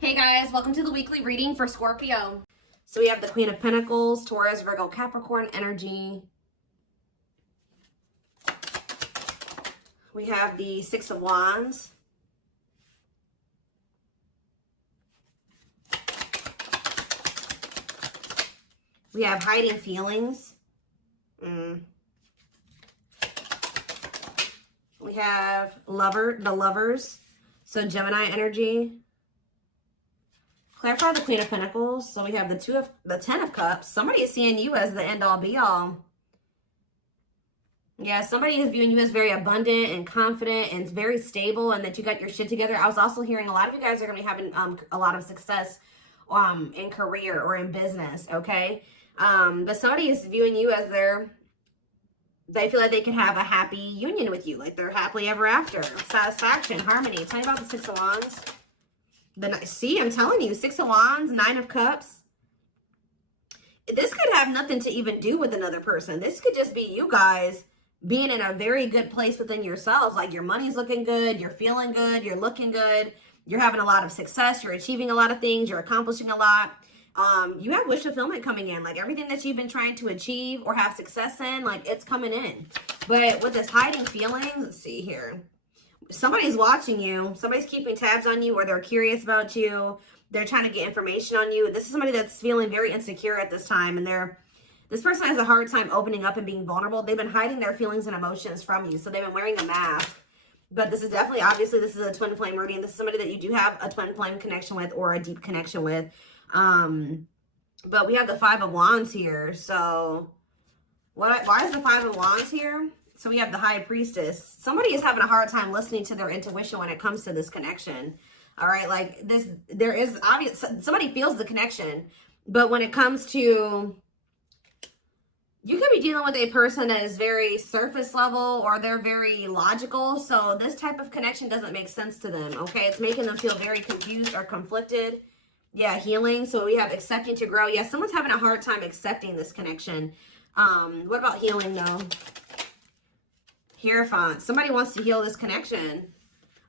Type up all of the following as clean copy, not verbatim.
Hey guys, welcome to the weekly reading for Scorpio. So we have the Queen of Pentacles, Taurus, Virgo, Capricorn energy. We have the Six of Wands. We have hiding feelings. We have the lovers. So Gemini energy. Clarify the Queen of Pentacles. So we have the Ten of Cups. Somebody is seeing you as the end all be all. Yeah, somebody is viewing you as very abundant and confident and very stable, and that you got your shit together. I was also hearing a lot of you guys are going to be having a lot of success in career or in business, okay? But somebody is viewing you as they feel like they can have a happy union with you, like they're happily ever after, satisfaction, harmony. Tell me about the Six of Wands. See, I'm telling you, Six of Wands, Nine of Cups. This could have nothing to even do with another person. This could just be you guys being in a very good place within yourselves. Like your money's looking good, you're feeling good, you're looking good, you're having a lot of success, you're achieving a lot of things, you're accomplishing a lot. You have wish fulfillment coming in. Like everything that you've been trying to achieve or have success in, like it's coming in. But with this hiding feelings, let's see here. Somebody's watching you. Somebody's keeping tabs on you, or they're curious about you. They're trying to get information on you. This is somebody that's feeling very insecure at this time, and this person has a hard time opening up and being vulnerable. They've been hiding their feelings and emotions from you, so they've been wearing a mask. But this is definitely, obviously, this is a twin flame reading. This is somebody that you do have a twin flame connection with or a deep connection with. But we have the Five of Wands here. So why is the Five of Wands here? So we have the High Priestess. Somebody is having a hard time listening to their intuition when it comes to this connection. All right, like this, there is obvious, somebody feels the connection, but when it comes to, you could be dealing with a person that is very surface level, or they're very logical. So this type of connection doesn't make sense to them, okay? It's making them feel very confused or conflicted. Yeah, healing. So we have accepting to grow. Yeah, someone's having a hard time accepting this connection. What about healing though? Hierophant. Somebody wants to heal this connection.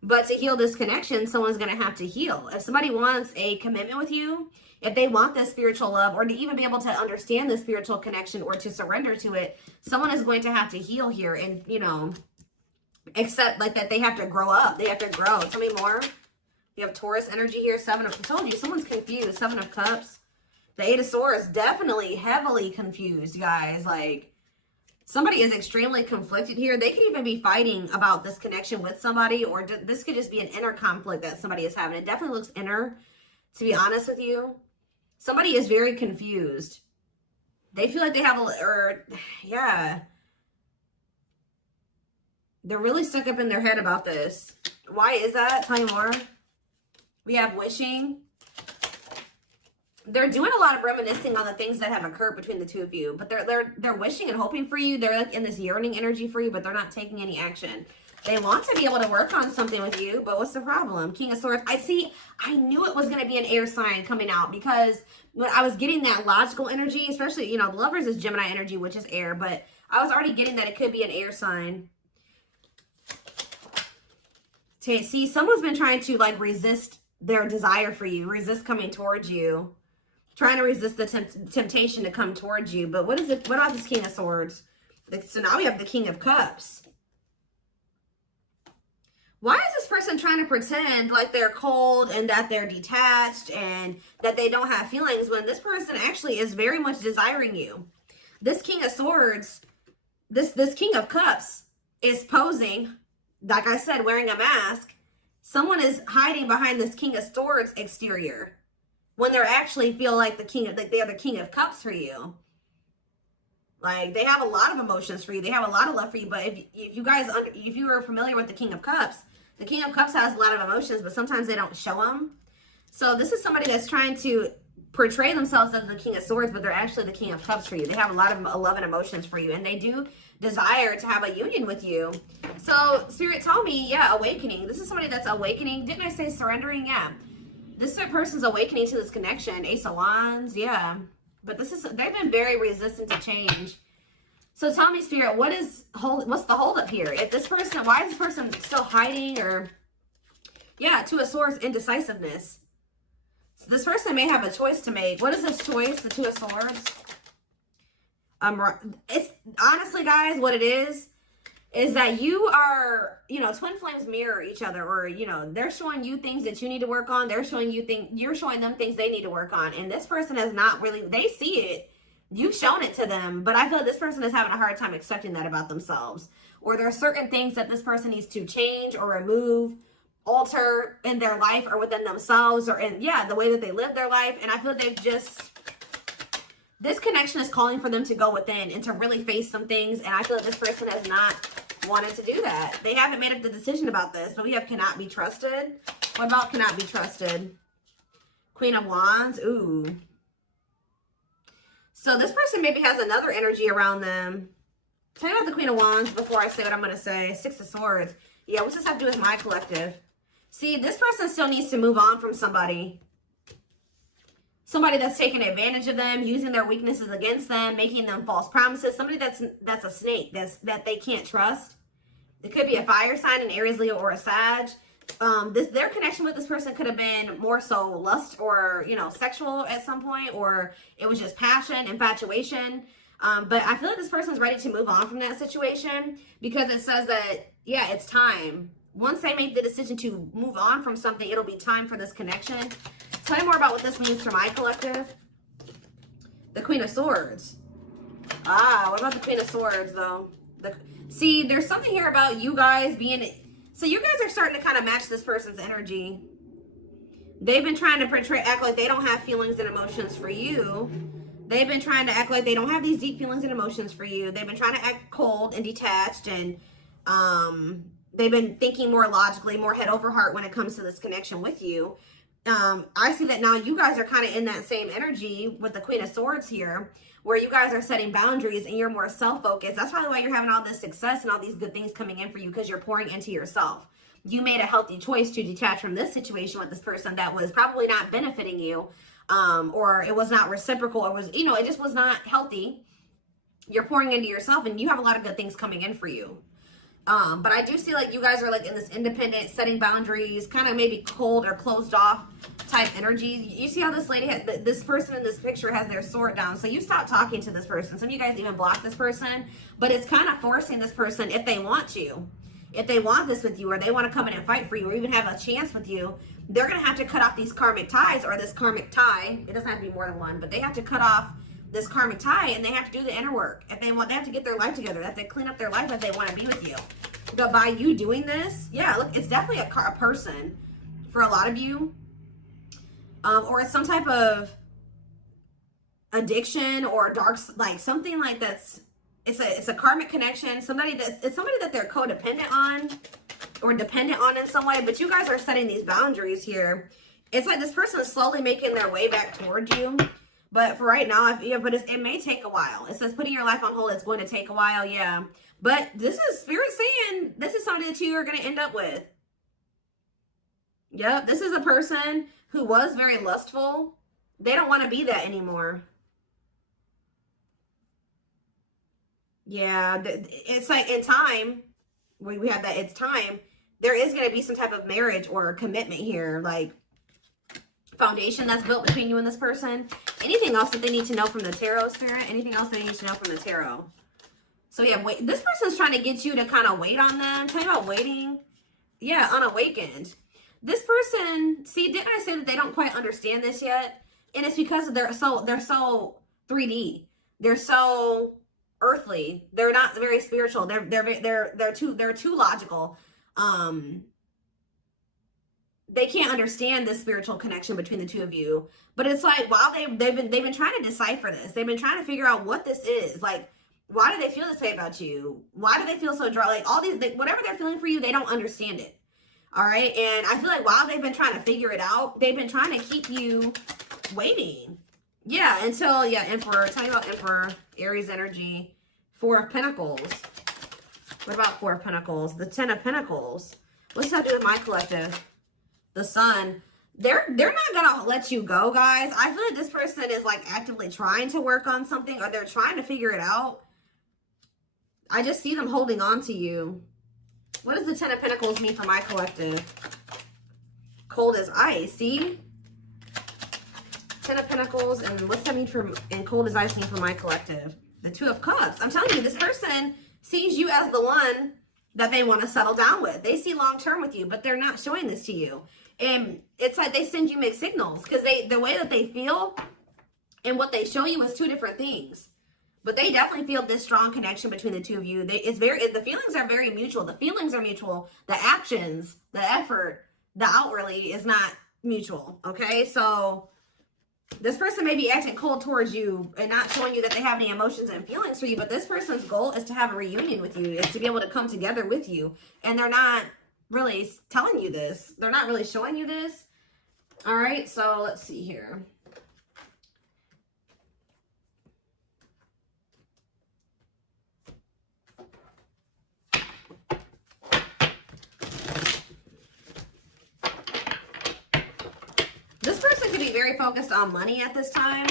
But to heal this connection, someone's going to have to heal. If somebody wants a commitment with you, if they want this spiritual love, or to even be able to understand the spiritual connection or to surrender to it, someone is going to have to heal here and, you know, accept like that they have to grow up. They have to grow. Tell me more. You have Taurus energy here. I told you, someone's confused. Seven of Cups. The Eight of Swords, definitely heavily confused, guys. Like, somebody is extremely conflicted here. They can even be fighting about this connection with somebody, or this could just be an inner conflict that somebody is having. It definitely looks inner, to be honest with you. Somebody is very confused. They feel like they have yeah. They're really stuck up in their head about this. Why is that? Tell me more. We have wishing. They're doing a lot of reminiscing on the things that have occurred between the two of you, but they're wishing and hoping for you. They're like in this yearning energy for you, but they're not taking any action. They want to be able to work on something with you, but what's the problem? King of Swords. I knew it was going to be an air sign coming out, because when I was getting that logical energy, especially, you know, the Lovers is Gemini energy, which is air, but I was already getting that it could be an air sign. See, someone's been trying to like resist their desire for you, resist coming towards you. Trying to resist the temptation to come towards you. But what about this King of Swords? So now we have the King of Cups. Why is this person trying to pretend like they're cold and that they're detached and that they don't have feelings, when this person actually is very much desiring you? This King of Swords, this King of Cups is posing, like I said, wearing a mask. Someone is hiding behind this King of Swords exterior, when they're actually feel like they are the King of Cups for you. Like, they have a lot of emotions for you. They have a lot of love for you. But if you are familiar with the King of Cups has a lot of emotions, but sometimes they don't show them. So this is somebody that's trying to portray themselves as the King of Swords, but they're actually the King of Cups for you. They have a lot of love and emotions for you, and they do desire to have a union with you. So Spirit told me, yeah, awakening. This is somebody that's awakening. Didn't I say surrendering? Yeah. This person's awakening to this connection. Ace of Wands, yeah. But they've been very resistant to change. So tell me, Spirit, what's the holdup here? Why is this person still hiding? Or, yeah, Two of Swords, indecisiveness. So this person may have a choice to make. What is this choice? The Two of Swords. It's honestly, guys, what it is that you are, you know, twin flames mirror each other, or, you know, they're showing you things that you need to work on. They're showing you things, you're showing them things they need to work on. And this person has not really, they see it. You've shown it to them, but I feel like this person is having a hard time accepting that about themselves. Or there are certain things that this person needs to change or remove, alter in their life or within themselves, or in, yeah, the way that they live their life. And I feel like they've just, this connection is calling for them to go within and to really face some things. And I feel like this person has not wanted to do that. They haven't made up the decision about this, but we have cannot be trusted. What about cannot be trusted? Queen of Wands. Ooh. So this person maybe has another energy around them. Tell me about the Queen of Wands before I say what I'm going to say. Six of Swords. Yeah, what's this have to do with my collective? See, this person still needs to move on from somebody. Somebody that's taking advantage of them, using their weaknesses against them, making them false promises. Somebody that's a snake, that they can't trust. It could be a fire sign, an Aries, Leo, or a Sag. Their connection with this person could have been more so lust or, you know, sexual at some point, or it was just passion, infatuation. But I feel like this person's ready to move on from that situation, because it says that, yeah, it's time. Once they make the decision to move on from something, it'll be time for this connection. Tell me more about what this means for my collective. The Queen of Swords. Ah, what about the Queen of Swords, though? See, there's something here about you guys being... So you guys are starting to kind of match this person's energy. They've been trying to act like they don't have feelings and emotions for you. They've been trying to act like they don't have these deep feelings and emotions for you. They've been trying to act cold and detached, and they've been thinking more logically, more head over heart when it comes to this connection with you. I see that now you guys are kind of in that same energy with the Queen of Swords here, where you guys are setting boundaries and you're more self-focused. That's probably why you're having all this success and all these good things coming in for you, because you're pouring into yourself. You made a healthy choice to detach from this situation with this person that was probably not benefiting you, or it was not reciprocal, or was, you know, it just was not healthy. You're pouring into yourself and you have a lot of good things coming in for you. But I do see like you guys are like in this independent, setting boundaries, kind of maybe cold or closed off type energy. You see how this lady, this person in this picture has their sword down. So you stop talking to this person. Some of you guys even block this person, but it's kind of forcing this person, if they want to, if they want this with you, or they want to come in and fight for you, or even have a chance with you, they're going to have to cut off these karmic ties, or this karmic tie. It doesn't have to be more than one, but they have to cut off this karmic tie, and they have to do the inner work. If they want, they have to get their life together. They have to clean up their life if they want to be with you. But by you doing this, yeah, look, it's definitely a person for a lot of you. Or it's some type of addiction or dark, like something like that's, it's a karmic connection. It's somebody that they're codependent on or dependent on in some way. But you guys are setting these boundaries here. It's like this person is slowly making their way back towards you. But for right now, but it may take a while. It says putting your life on hold, it's going to take a while, yeah. But this is Spirit saying this is somebody that you are going to end up with. Yep, this is a person who was very lustful. They don't want to be that anymore. Yeah, it's like in time, we have that, it's time. There is going to be some type of marriage or commitment here, like foundation that's built between you and this person. Anything else that they need to know from the tarot, Spirit? Anything else they need to know from the tarot? So yeah, wait. This person's trying to get you to kind of wait on them. Tell you about waiting. Yeah, unawakened. This person, see, didn't I say that they don't quite understand this yet? And it's because they're so 3D. They're so earthly. They're not very spiritual. They're too logical. They can't understand this spiritual connection between the two of you. But it's like, while they've been trying to decipher this. They've been trying to figure out what this is. Like, why do they feel this way about you? Why do they feel so dry? Like, all these, whatever they're feeling for you, they don't understand it. All right. And I feel like while they've been trying to figure it out, they've been trying to keep you waiting. Yeah. Until, yeah, Emperor. Tell me about Emperor, Aries energy, Four of Pentacles. What about Four of Pentacles? The Ten of Pentacles. What's that do with my collective? The Sun. They're not gonna let you go, guys. I feel like this person is like actively trying to work on something, or they're trying to figure it out. I just see them holding on to you. What does the Ten of Pentacles mean for my collective? Cold as ice. See? Ten of Pentacles, and what's that mean for, and cold as ice mean for my collective? The Two of Cups. I'm telling you, this person sees you as the one that they want to settle down with. They see long-term with you, but they're not showing this to you. And it's like they send you mixed signals because the way that they feel and what they show you is two different things. But they definitely feel this strong connection between the two of you. The feelings are very mutual. The feelings are mutual. The actions, the effort, the outwardly is not mutual. Okay, so this person may be acting cold towards you and not showing you that they have any emotions and feelings for you. But this person's goal is to have a reunion with you, is to be able to come together with you. And they're not really telling you this. They're not really showing you this. All right, so let's see here. This person could be very focused on money at this time.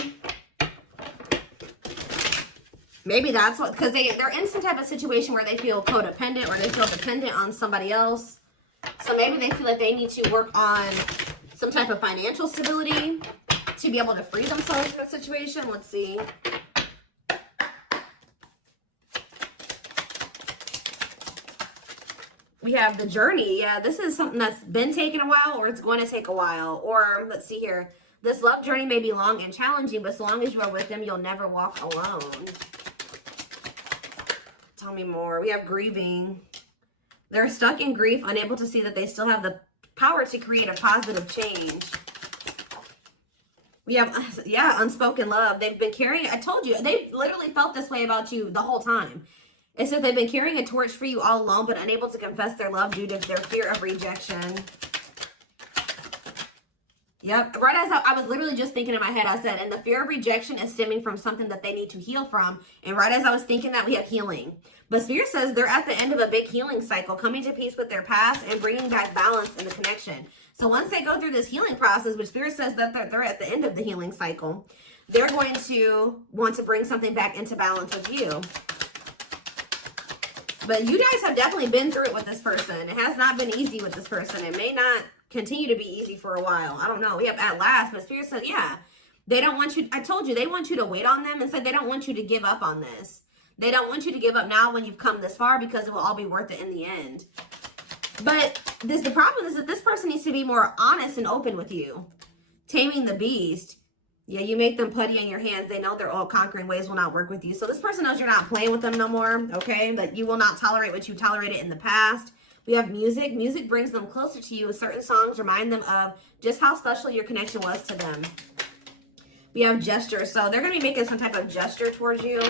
Maybe that's what, because they're in some type of situation where they feel codependent or they feel dependent on somebody else. So maybe they feel like they need to work on some type of financial stability to be able to free themselves from the situation. Let's see. We have the journey. Yeah, this is something that's been taking a while, or it's going to take a while. Or let's see here. This love journey may be long and challenging, but as long as you are with them, you'll never walk alone. Tell me more. We have grieving. They're stuck in grief, unable to see that they still have the power to create a positive change. We have, yeah, unspoken love. They've been carrying, I told you, they've literally felt this way about you the whole time. It says they've been carrying a torch for you all alone, but unable to confess their love due to their fear of rejection. Yep. Right as I was literally just thinking in my head, I said, and the fear of rejection is stemming from something that they need to heal from. And right as I was thinking that, we have healing. But Spirit says they're at the end of a big healing cycle, coming to peace with their past and bringing back balance in the connection. So once they go through this healing process, which Spirit says that they're at the end of the healing cycle, they're going to want to bring something back into balance with you. But you guys have definitely been through it with this person. It has not been easy with this person. It may not continue to be easy for a while. I don't know. We have at last, but Spirit said, yeah, they don't want you. I told you, they want you to wait on them and said they don't want you to give up on this. They don't want you to give up now when you've come this far, because it will all be worth it in the end. But the problem is that this person needs to be more honest and open with you. Taming the beast. Yeah, you make them putty in your hands. They know their all conquering ways will not work with you. So this person knows you're not playing with them no more, okay? That you will not tolerate what you tolerated in the past. We have music. Music brings them closer to you. Certain songs remind them of just how special your connection was to them. We have gestures. So they're going to be making some type of gesture towards you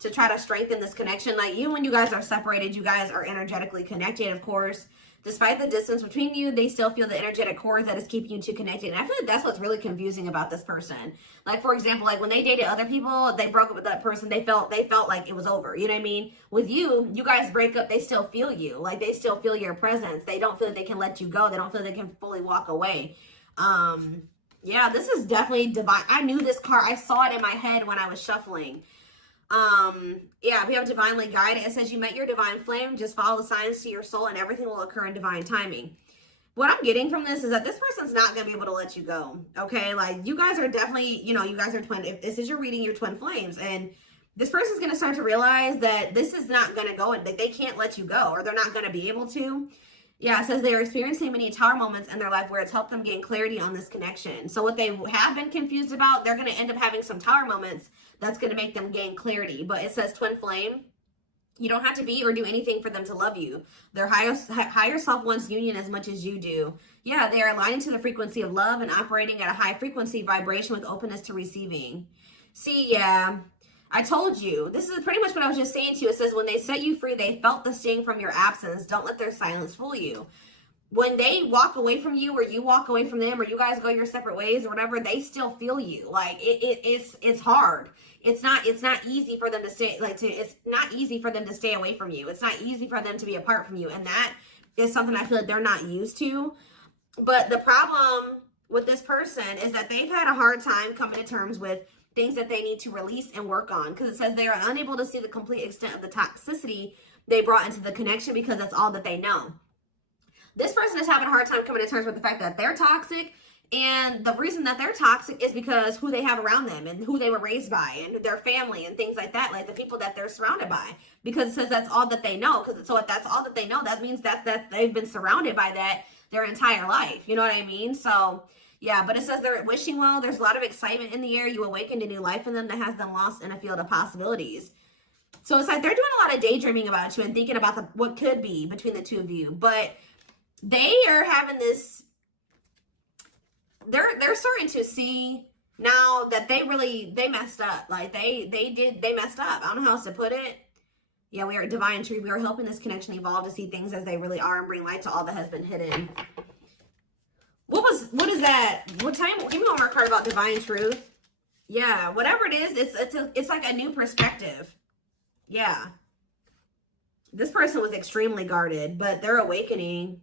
to try to strengthen this connection. Like you, when you guys are separated, you guys are energetically connected, of course. Despite the distance between you, they still feel the energetic cord that is keeping you two connected. And I feel like that's what's really confusing about this person. Like, for example, like when they dated other people, they broke up with that person. They felt like it was over. You know what I mean? With you, you guys break up, they still feel you. Like, they still feel your presence. They don't feel that they can let you go. They don't feel they can fully walk away. Yeah, this is definitely divine. I knew this card. I saw it in my head when I was shuffling. Yeah, we have divinely guided. It says you met your divine flame. Just follow the signs to your soul and everything will occur in divine timing. What I'm getting from this is that this person's not going to be able to let you go. Okay. Like you guys are definitely, you know, you guys are twin. If this is your reading, your twin flames, and this person's going to start to realize that this is not going to go and that they can't let you go, or they're not going to be able to. Yeah, it says they are experiencing many tower moments in their life where it's helped them gain clarity on this connection. So what they have been confused about, they're going to end up having some tower moments that's going to make them gain clarity. But it says twin flame. You don't have to be or do anything for them to love you. Their higher self wants union as much as you do. Yeah, they are aligning to the frequency of love and operating at a high frequency vibration with openness to receiving. See, yeah. I told you, this is pretty much what I was just saying to you. It says, when they set you free, they felt the sting from your absence. Don't let their silence fool you. When they walk away from you, or you walk away from them, or you guys go your separate ways or whatever, they still feel you. Like it's hard. It's not easy for them to stay, it's not easy for them to stay away from you. It's not easy for them to be apart from you. And that is something I feel like they're not used to. But the problem with this person is that they've had a hard time coming to terms with things that they need to release and work on, because it says they are unable to see the complete extent of the toxicity they brought into the connection because that's all that they know. This person is having a hard time coming to terms with the fact that they're toxic And the reason that they're toxic is because who they have around them and who they were raised by and their family and things like that, like the people that they're surrounded by. Because it says that's all that they know. So if that's all that they know, that means that they've been surrounded by that their entire life. You know what I mean? So yeah, but it says they're wishing well. There's a lot of excitement in the air. You awakened a new life in them that has them lost in a field of possibilities. So it's like they're doing a lot of daydreaming about you and thinking about what could be between the two of you. But they are having this, they're starting to see now that they messed up. Like they messed up. I don't know how else to put it. Yeah, we are divine truth. We are helping this connection evolve to see things as they really are and bring light to all that has been hidden. What is that? What time? Give me one more card about divine truth. Yeah, whatever it is, it's like a new perspective. Yeah. This person was extremely guarded, but they're awakening.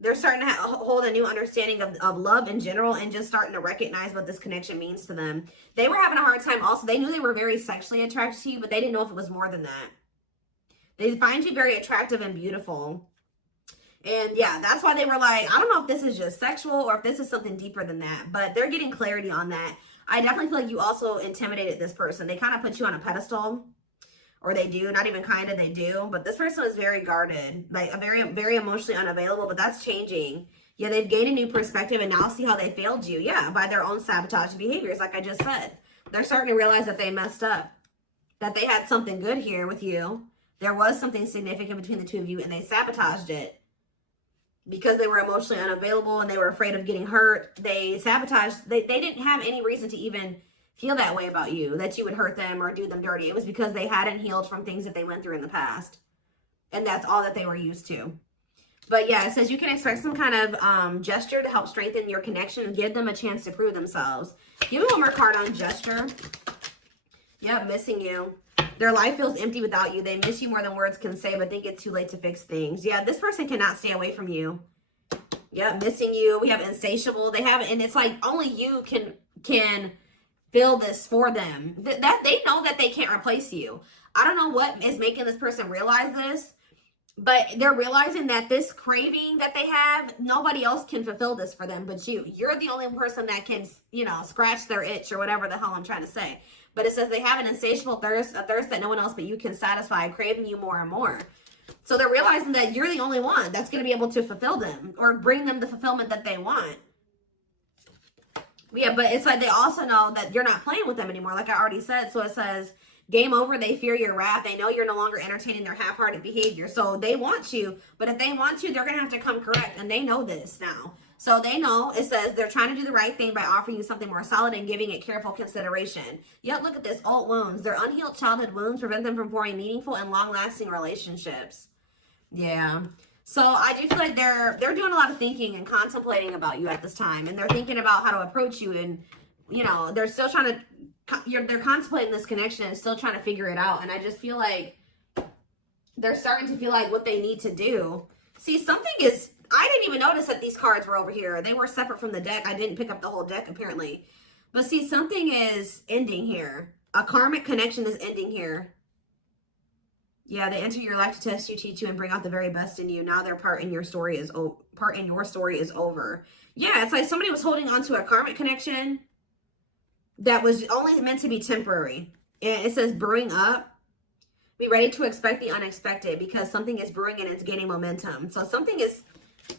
They're starting to hold a new understanding of love in general and just starting to recognize what this connection means to them. They were having a hard time also. They knew they were very sexually attracted to you, but they didn't know if it was more than that. They find you very attractive and beautiful. And yeah, that's why they were like, I don't know if this is just sexual or if this is something deeper than that, but they're getting clarity on that. I definitely feel like you also intimidated this person. They kind of put you on a pedestal, or they do, not even kind of, they do. But this person is very guarded, like very emotionally unavailable, but that's changing. Yeah, they've gained a new perspective and now see how they failed you. Yeah, by their own sabotage behaviors, like I just said. They're starting to realize that they messed up, that they had something good here with you. There was something significant between the two of you and they sabotaged it. Because they were emotionally unavailable and they were afraid of getting hurt, they sabotaged. They didn't have any reason to even feel that way about you, that you would hurt them or do them dirty. It was because they hadn't healed from things that they went through in the past. And that's all that they were used to. But yeah, it says you can expect some kind of gesture to help strengthen your connection and give them a chance to prove themselves. Give me one more card on gesture. Yep, missing you. Their life feels empty without you. They miss you more than words can say, but think it's too late to fix things. Yeah, this person cannot stay away from you. Yep, missing you. We have insatiable. They have, and it's like only you can feel this for them. That they know that they can't replace you. I don't know what is making this person realize this, but they're realizing that this craving that they have, nobody else can fulfill this for them but you. You're the only person that can, you know, scratch their itch or whatever the hell I'm trying to say. But it says they have an insatiable thirst, a thirst that no one else but you can satisfy, craving you more and more. So they're realizing that you're the only one that's going to be able to fulfill them or bring them the fulfillment that they want. Yeah, but it's like they also know that you're not playing with them anymore, like I already said. So it says, game over, they fear your wrath. They know you're no longer entertaining their half-hearted behavior. So they want you, but if they want you, they're going to have to come correct. And they know this now. So they know, it says they're trying to do the right thing by offering you something more solid and giving it careful consideration. Yet look at this, old wounds. Their unhealed childhood wounds prevent them from forming meaningful and long-lasting relationships. Yeah. So I do feel like they're doing a lot of thinking and contemplating about you at this time. And they're thinking about how to approach you. And, you know, they're still trying to, they're contemplating this connection and still trying to figure it out. And I just feel like they're starting to feel like what they need to do. See, something is, I didn't even notice that these cards were over here. They were separate from the deck. I didn't pick up the whole deck, apparently. But see, something is ending here. A karmic connection is ending here. Yeah, they enter your life to test you, teach you, and bring out the very best in you. Now their part in your story is over. Yeah, it's like somebody was holding on to a karmic connection that was only meant to be temporary. And it says brewing up. Be ready to expect the unexpected because something is brewing and it's gaining momentum. So something is...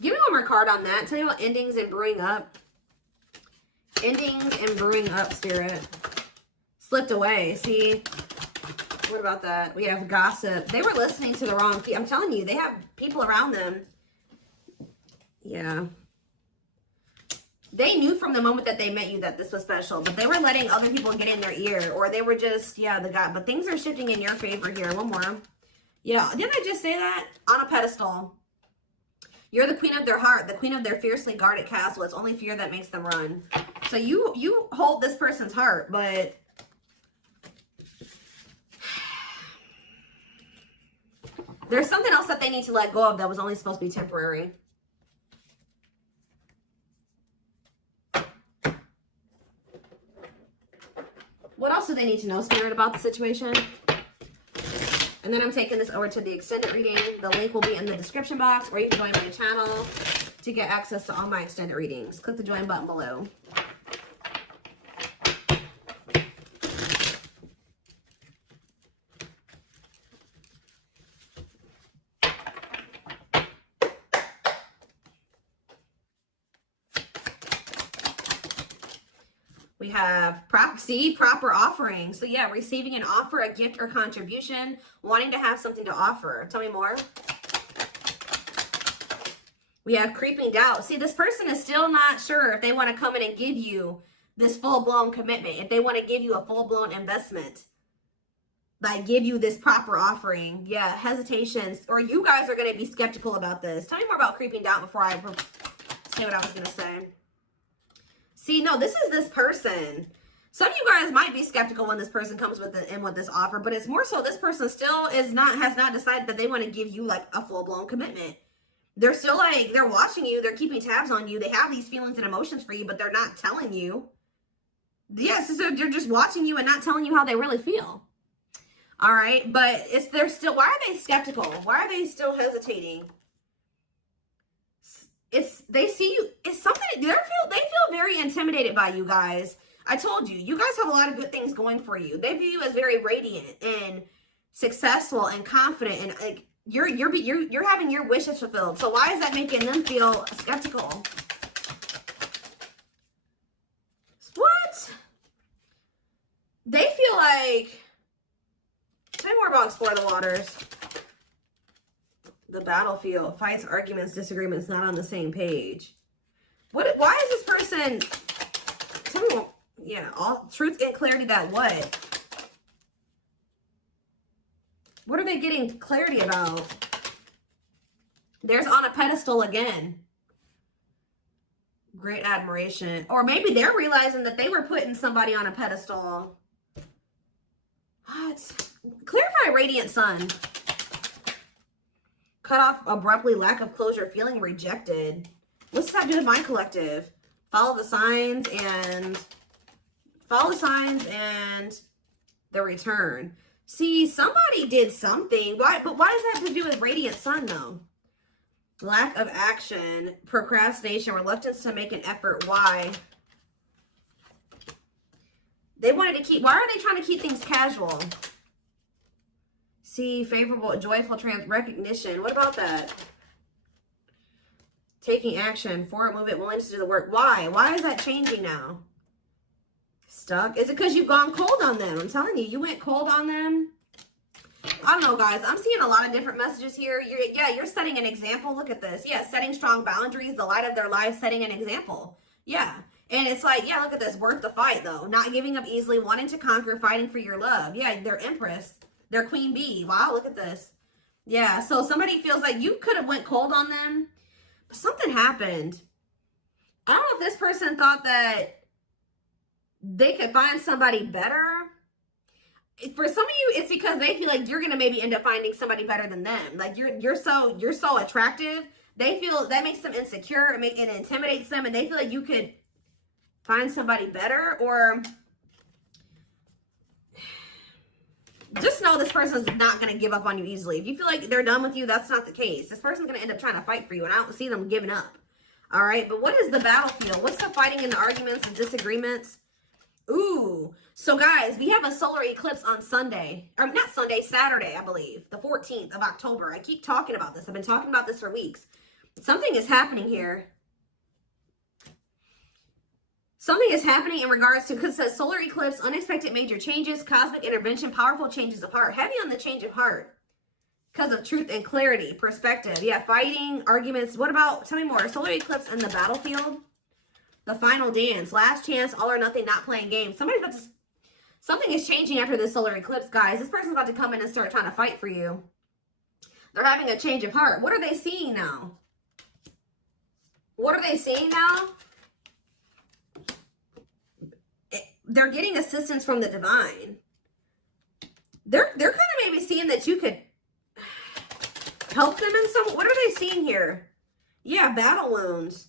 Give me one more card on that. Tell me about endings and brewing up. Endings and brewing up, Spirit. Slipped away. See? What about that? We have gossip. They were listening to the wrong people. I'm telling you, they have people around them. Yeah. They knew from the moment that they met you that this was special, but they were letting other people get in their ear, or they were just, yeah, the guy. But things are shifting in your favor here. One more. Yeah. Didn't I just say that? On a pedestal. You're the queen of their heart, the queen of their fiercely guarded castle. It's only fear that makes them run. So you hold this person's heart, but there's something else that they need to let go of that was only supposed to be temporary. What else do they need to know, Spirit, about the situation? And then I'm taking this over to the extended reading. The link will be in the description box, or you can join my channel. to get access to all my extended readings, click the join button below. We have proper offering. So yeah, receiving an offer, a gift, or contribution, wanting to have something to offer. Tell me more. We have creeping doubt. See, this person is still not sure if they want to come in and give you this full-blown commitment, if they want to give you a full-blown investment, like give you this proper offering. Yeah, hesitations, or you guys are going to be skeptical about this. Tell me more about creeping doubt before I say what I was going to say. See, no, this is this person. Some of you guys might be skeptical when this person comes with this offer, but it's more so this person still has not decided that they want to give you like a full-blown commitment. They're still like, they're watching you, they're keeping tabs on you, they have these feelings and emotions for you, but they're not telling you. Yes, so they're just watching you and not telling you how they really feel. All right, but they're still, why are they skeptical? Why are they still hesitating? They see you, it's something, they feel very intimidated by you guys. I told you, you guys have a lot of good things going for you. They view you as very radiant and successful and confident, and like you're having your wishes fulfilled. So why is that making them feel skeptical? What? They feel like, tell me more about Explore the Waters. The battlefield, fights, arguments, disagreements, not on the same page. Why is this person, tell me more, yeah, all truth and clarity that what? What are they getting clarity about? There's on a pedestal again. Great admiration. Or maybe they're realizing that they were putting somebody on a pedestal. What? Clarify radiant sun. Cut off abruptly, lack of closure, feeling rejected. What's that do with my collective? Follow the signs and the return. See, somebody did something. But why does that have to do with radiant sun though? Lack of action, procrastination, reluctance to make an effort. Why? They wanted to keep, why are they trying to keep things casual? See, favorable, joyful, recognition. What about that? Taking action, forward movement, willingness to do the work. Why? Why is that changing now? Stuck? Is it because you've gone cold on them? I'm telling you, you went cold on them. I don't know, guys. I'm seeing a lot of different messages here. You're setting an example. Look at this. Yeah, setting strong boundaries, the light of their life, setting an example. Yeah. And it's like, yeah, look at this. Worth the fight, though. Not giving up easily, wanting to conquer, fighting for your love. Yeah, they're Empress. They're Queen Bee. Wow, look at this. Yeah, so somebody feels like you could have went cold on them, but something happened. I don't know if this person thought that they could find somebody better. For some of you, it's because they feel like you're going to maybe end up finding somebody better than them. Like you're so attractive. They feel that makes them insecure and it intimidates them, and they feel like you could find somebody better. Or just know this person's not going to give up on you easily. If you feel like they're done with you, that's not the case. This person's going to end up trying to fight for you, and I don't see them giving up. All right, but what is the battlefield? What's the fighting and the arguments and disagreements? Ooh, so guys, we have a solar eclipse on Sunday. Or not Sunday, Saturday, I believe. The 14th of October. I keep talking about this. I've been talking about this for weeks. Something is happening here. Something is happening in regards to, because it says solar eclipse, unexpected major changes, cosmic intervention, powerful changes of heart. Heavy on the change of heart. Because of truth and clarity, perspective. Yeah, fighting, arguments. What about, tell me more. Solar eclipse and the battlefield. The final dance. Last chance, all or nothing, not playing games. Something is changing after this solar eclipse, guys. This person's about to come in and start trying to fight for you. They're having a change of heart. What are they seeing now? What are they seeing now? They're getting assistance from the divine. They're kind of maybe seeing that you could help them in some. What are they seeing here? Yeah, battle wounds.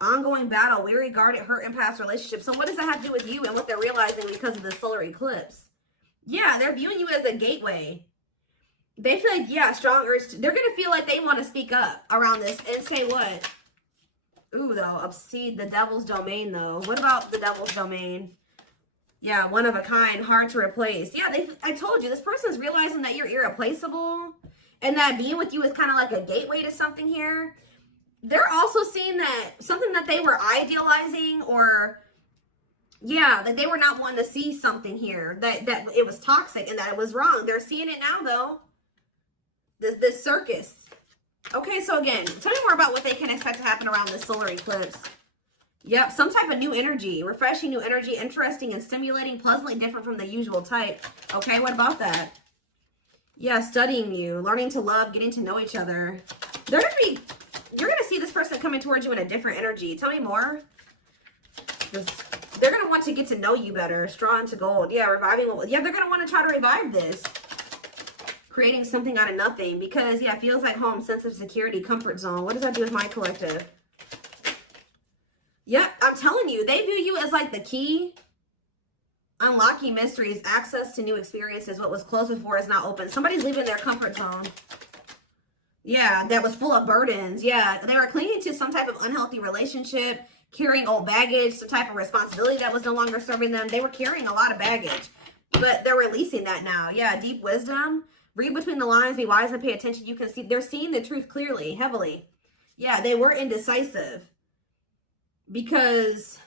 Ongoing battle, weary, guarded, hurt, in past relationships. So what does that have to do with you and what they're realizing because of the solar eclipse? Yeah, they're viewing you as a gateway. They feel like, yeah, strong urge. They're going to feel like they want to speak up around this and say what? Ooh, though, obscene, the devil's domain, though. What about the devil's domain? Yeah, one of a kind, hard to replace. Yeah, I told you, this person's realizing that you're irreplaceable and that being with you is kind of like a gateway to something here. They're also seeing that something that they were idealizing, or yeah, that they were not wanting to see something here, that it was toxic and that it was wrong. They're seeing it now, though. This circus. Okay, so again, tell me more about what they can expect to happen around this solar eclipse. Yep, some type of new energy, refreshing new energy, interesting and stimulating, pleasantly different from the usual type. Okay, what about that? Yeah, studying you, learning to love, getting to know each other. You're gonna see this person coming towards you in a different energy. Tell me more. They're gonna want to get to know you better. Straw into gold. Yeah, reviving. Yeah, they're gonna want to try to revive this. Creating something out of nothing, because yeah, it feels like home, sense of security, comfort zone. What does that do with my collective? Yep, I'm telling you, they view you as like the key. Unlocking mysteries, access to new experiences. What was closed before is now open. Somebody's leaving their comfort zone. Yeah, that was full of burdens. Yeah, they were clinging to some type of unhealthy relationship, carrying old baggage, some type of responsibility that was no longer serving them. They were carrying a lot of baggage, but they're releasing that now. Yeah, deep wisdom. Read between the lines, be wise and pay attention. You can see, they're seeing the truth clearly, heavily. Yeah, they were indecisive because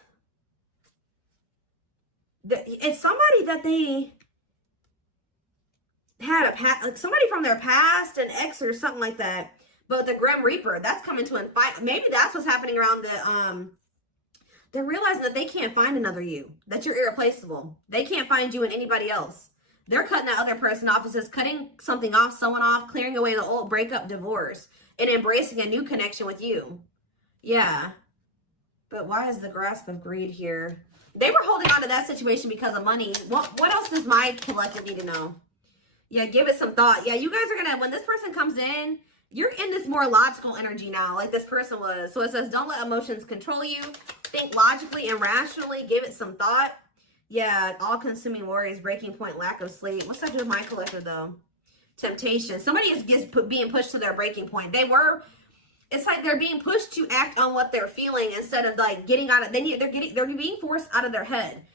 it's somebody that they had like somebody from their past, an ex or something like that. But the Grim Reaper, that's coming to an fight. Maybe that's what's happening around the, they're realizing that they can't find another you, that you're irreplaceable. They can't find you in anybody else. They're cutting that other person off. It says cutting something off, someone off, clearing away the old breakup, divorce, and embracing a new connection with you. Yeah. But why is the grasp of greed here? They were holding on to that situation because of money. What else does my collective need to know? Yeah, give it some thought. Yeah, you guys are going to, when this person comes in, you're in this more logical energy now, like this person was. So it says, don't let emotions control you. Think logically and rationally. Give it some thought. Yeah, all-consuming worries, breaking point, lack of sleep. What's that do with my collective, though? Temptation. Somebody is being pushed to their breaking point. It's like they're being pushed to act on what they're feeling instead of like getting out of. They're being forced out of their head.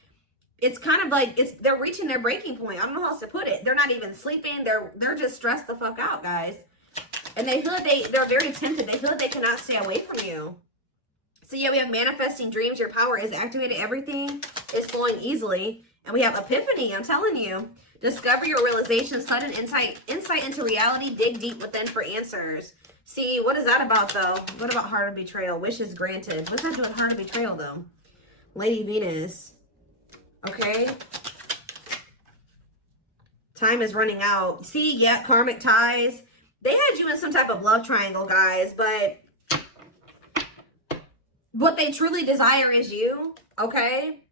It's kind of like they're reaching their breaking point. I don't know how else to put it. They're not even sleeping. They're just stressed the fuck out, guys. And they feel like they're very tempted. They feel like they cannot stay away from you. So yeah, we have manifesting dreams. Your power is activated. Everything is flowing easily. And we have epiphany. I'm telling you. Discover your realization. Sudden insight into reality. Dig deep within for answers. See, what is that about, though? What about heart of betrayal? Wishes granted. What's that doing with heart of betrayal, though? Lady Venus. Okay. Time is running out. See, yeah, karmic ties. They had you in some type of love triangle, guys, but what they truly desire is you, okay?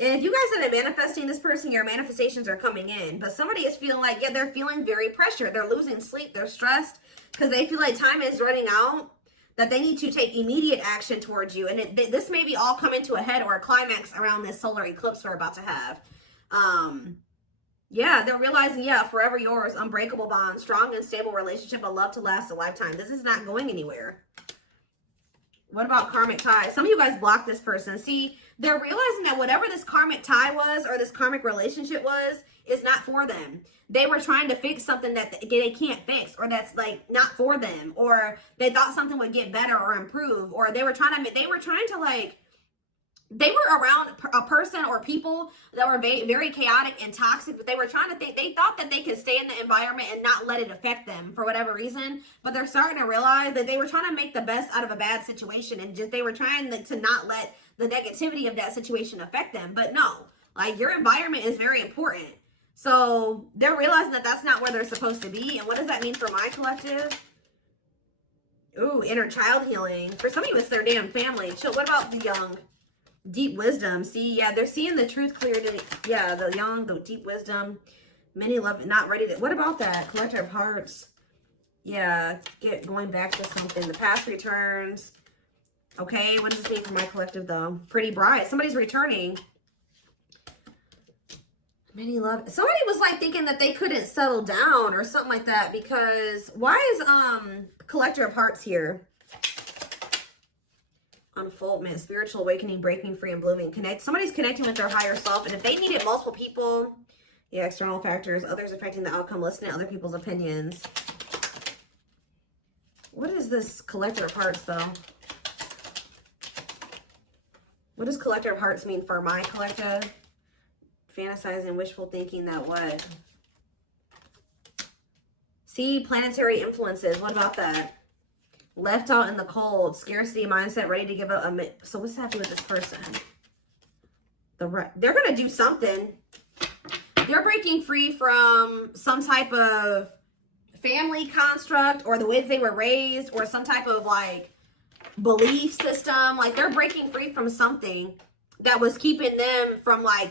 And if you guys have been manifesting this person, your manifestations are coming in. But somebody is feeling like, yeah, they're feeling very pressured. They're losing sleep. They're stressed because they feel like time is running out, that they need to take immediate action towards you. And this may be all coming to a head or a climax around this solar eclipse we're about to have. Yeah, they're realizing, yeah, forever yours, unbreakable bond, strong and stable relationship, a love to last a lifetime. This is not going anywhere. What about karmic ties? Some of you guys blocked this person. See, they're realizing that whatever this karmic tie was or this karmic relationship was is not for them. They were trying to fix something that they can't fix, or that's like not for them, or they thought something would get better or improve, or they were trying to like, they were around a person or people that were very, very chaotic and toxic, but they were trying to think, they thought that they could stay in the environment and not let it affect them for whatever reason. But they're starting to realize that they were trying to make the best out of a bad situation, and just they were trying to not let the negativity of that situation affect them. But no, like, your environment is very important. So they're realizing that that's not where they're supposed to be. And what does that mean for my collective? Ooh, inner child healing. For some of you, it's their damn family. What about the young? Deep wisdom. See, yeah, they're seeing the truth clearly. Yeah, the young, the deep wisdom. Many love, not ready to. What about that? Collector of hearts. Yeah, going back to something. The past returns. Okay, what does this mean for my collective, though? Pretty bright. Somebody's returning. Many love. Somebody was like thinking that they couldn't settle down or something like that, because why is collector of hearts here? unfoldment, spiritual awakening, breaking free and blooming. Somebody's connecting with their higher self, and if they needed multiple people, yeah, external factors, others affecting the outcome, listening to other people's opinions. What is this Collector of Hearts, though? What does Collector of Hearts mean for my collective? Fantasizing, wishful thinking, that what? See, planetary influences. What about that? Left out in the cold, scarcity mindset, ready to give up. So what's happening with this person? They're going to do something. They're breaking free from some type of family construct, or the way that they were raised, or some type of like belief system. Like they're breaking free from something that was keeping them from like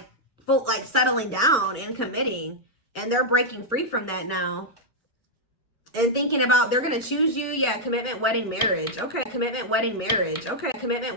settling down and committing, and they're breaking free from that now and thinking about they're going to choose you. Yeah, commitment, wedding, marriage. Okay, commitment, wedding, marriage. Okay, commitment,